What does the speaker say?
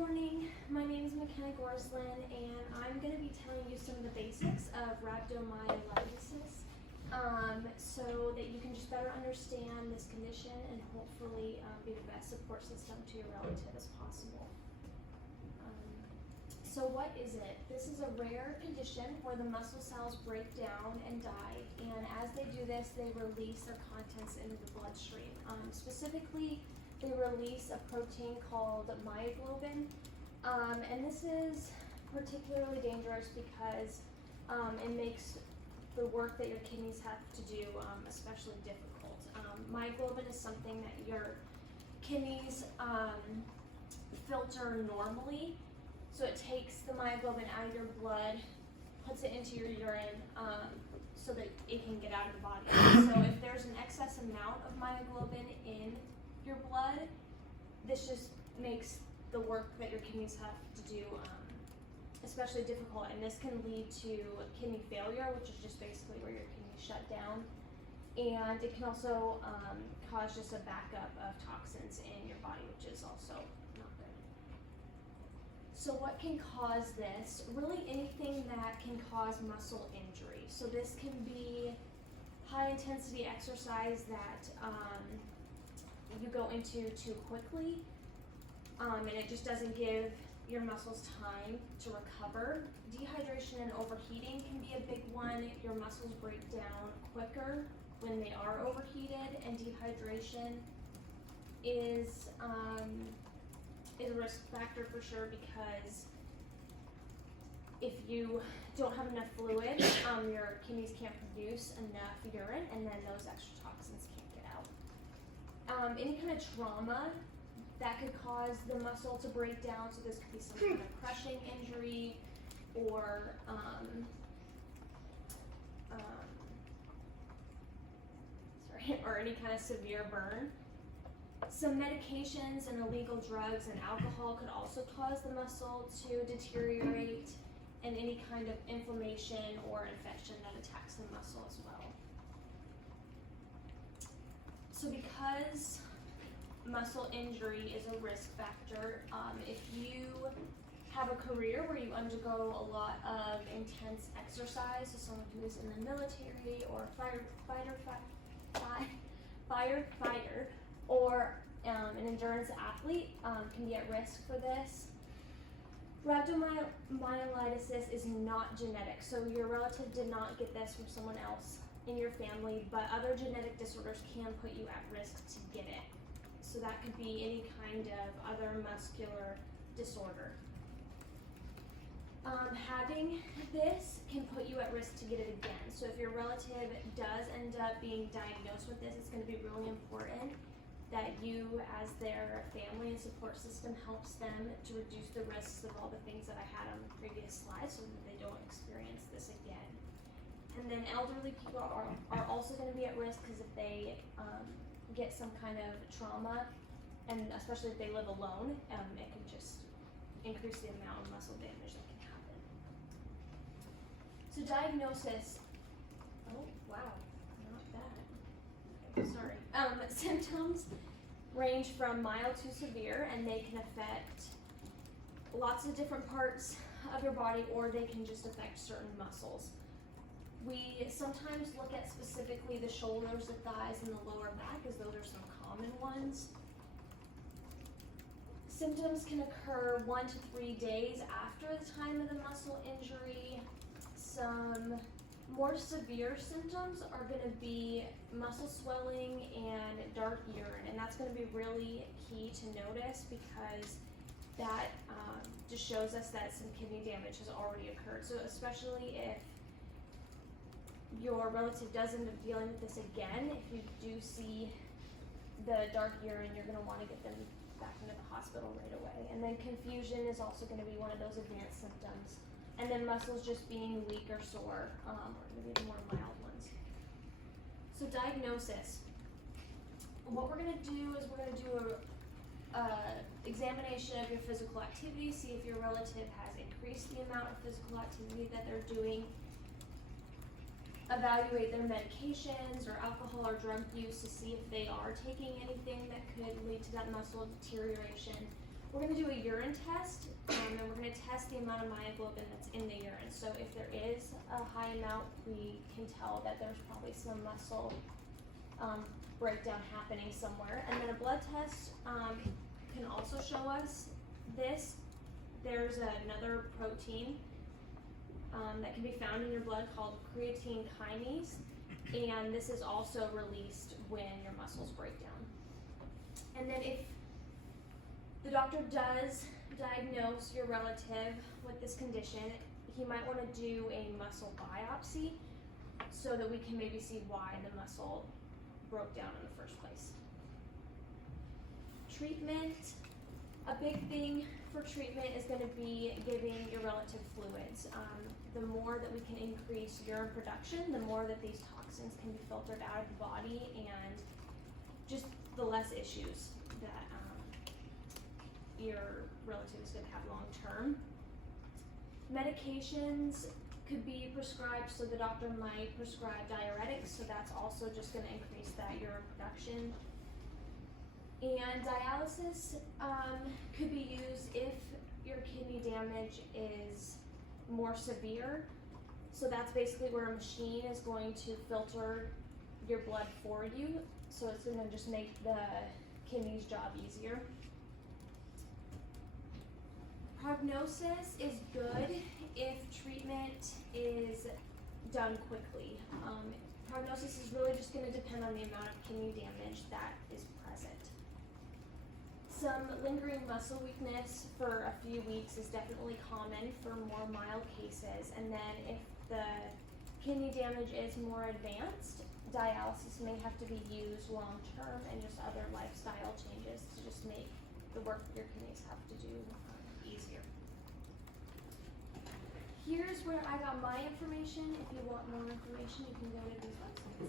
morning, my name is McKenna Gorslin, and I'm going to be telling you some of the basics of rhabdomyolysis, so that you can just better understand this condition and hopefully be the best support system to your relative as possible. So what is it? This is a rare condition where the muscle cells break down and die, and as they do this, they release their contents into the bloodstream. Specifically, they release a protein called myoglobin, and this is particularly dangerous because it makes the work that your kidneys have to do especially difficult. Myoglobin is something that your kidneys filter normally, so it takes the myoglobin out of your blood, puts it into your urine so that it can get out of the body. So if there's an excess amount of myoglobin in your blood, this just makes the work that your kidneys have to do especially difficult, and this can lead to kidney failure, which is just basically where your kidneys shut down, and it can also cause just a backup of toxins in your body, which is also not good. So what can cause this? Really anything that can cause muscle injury. So this can be high intensity exercise that you go into too quickly, and it just doesn't give your muscles time to recover. Dehydration and overheating can be a big one. Your muscles break down quicker when they are overheated, and dehydration is a risk factor for sure, because if you don't have enough fluid, your kidneys can't produce enough urine, and then those extra toxins can't get out. Any kind of trauma that could cause the muscle to break down, so this could be some kind of crushing injury or or any kind of severe burn. Some medications and illegal drugs and alcohol could also cause the muscle to deteriorate, and any kind of inflammation or infection that attacks the muscle as well. So because muscle injury is a risk factor, if you have a career where you undergo a lot of intense exercise, so someone who is in the military or a firefighter or an endurance athlete can be at risk for this. Rhabdomyolysis is not genetic, so your relative did not get this from someone else in your family, but other genetic disorders can put you at risk to get it. So that could be any kind of other muscular disorder. Having this can put you at risk to get it again. So if your relative does end up being diagnosed with this, it's going to be really important that you, as their family and support system, helps them to reduce the risks of all the things that I had on the previous slide, so that they don't experience this again. And then elderly people are also going to be at risk, because if they get some kind of trauma, and especially if they live alone, it can just increase the amount of muscle damage that can happen. So diagnosis, oh wow, not bad. Okay, sorry. Symptoms range from mild to severe, and they can affect lots of different parts of your body, or they can just affect certain muscles. We sometimes look at specifically the shoulders, the thighs, and the lower back, as those are some common ones. Symptoms can occur 1 to 3 days after the time of the muscle injury. Some more severe symptoms are going to be muscle swelling and dark urine, and that's going to be really key to notice, because that just shows us that some kidney damage has already occurred. So especially if your relative does end up dealing with this again, if you do see the dark urine, you're going to want to get them back into the hospital right away. And then confusion is also going to be one of those advanced symptoms. And then muscles just being weak or sore are going to be the more mild ones. So diagnosis. What we're going to do is we're going to do a examination of your physical activity, see if your relative has increased the amount of physical activity that they're doing. Evaluate their medications or alcohol or drug use to see if they are taking anything that could lead to that muscle deterioration. We're going to do a urine test, and we're going to test the amount of myoglobin that's in the urine. So if there is a high amount, we can tell that there's probably some muscle breakdown happening somewhere. And then a blood test can also show us this. There's another protein that can be found in your blood called creatine kinase, and this is also released when your muscles break down. And then if the doctor does diagnose your relative with this condition, he might want to do a muscle biopsy so that we can maybe see why the muscle broke down in the first place. Treatment, a big thing for treatment is going to be giving your relative fluids. The more that we can increase urine production, the more that these toxins can be filtered out of the body, and just the less issues that your relative is going to have long term. Medications could be prescribed, so the doctor might prescribe diuretics, so that's also just going to increase that urine production. And dialysis could be used if your kidney damage is more severe. So that's basically where a machine is going to filter your blood for you. So it's going to just make the kidney's job easier. Prognosis is good if treatment is done quickly. Prognosis is really just going to depend on the amount of kidney damage that is present. Some lingering muscle weakness for a few weeks is definitely common for more mild cases, and then if the kidney damage is more advanced, dialysis may have to be used long term, and just other lifestyle changes to just make the work that your kidneys have to do easier. Here's where I got my information. If you want more information, you can go to these websites.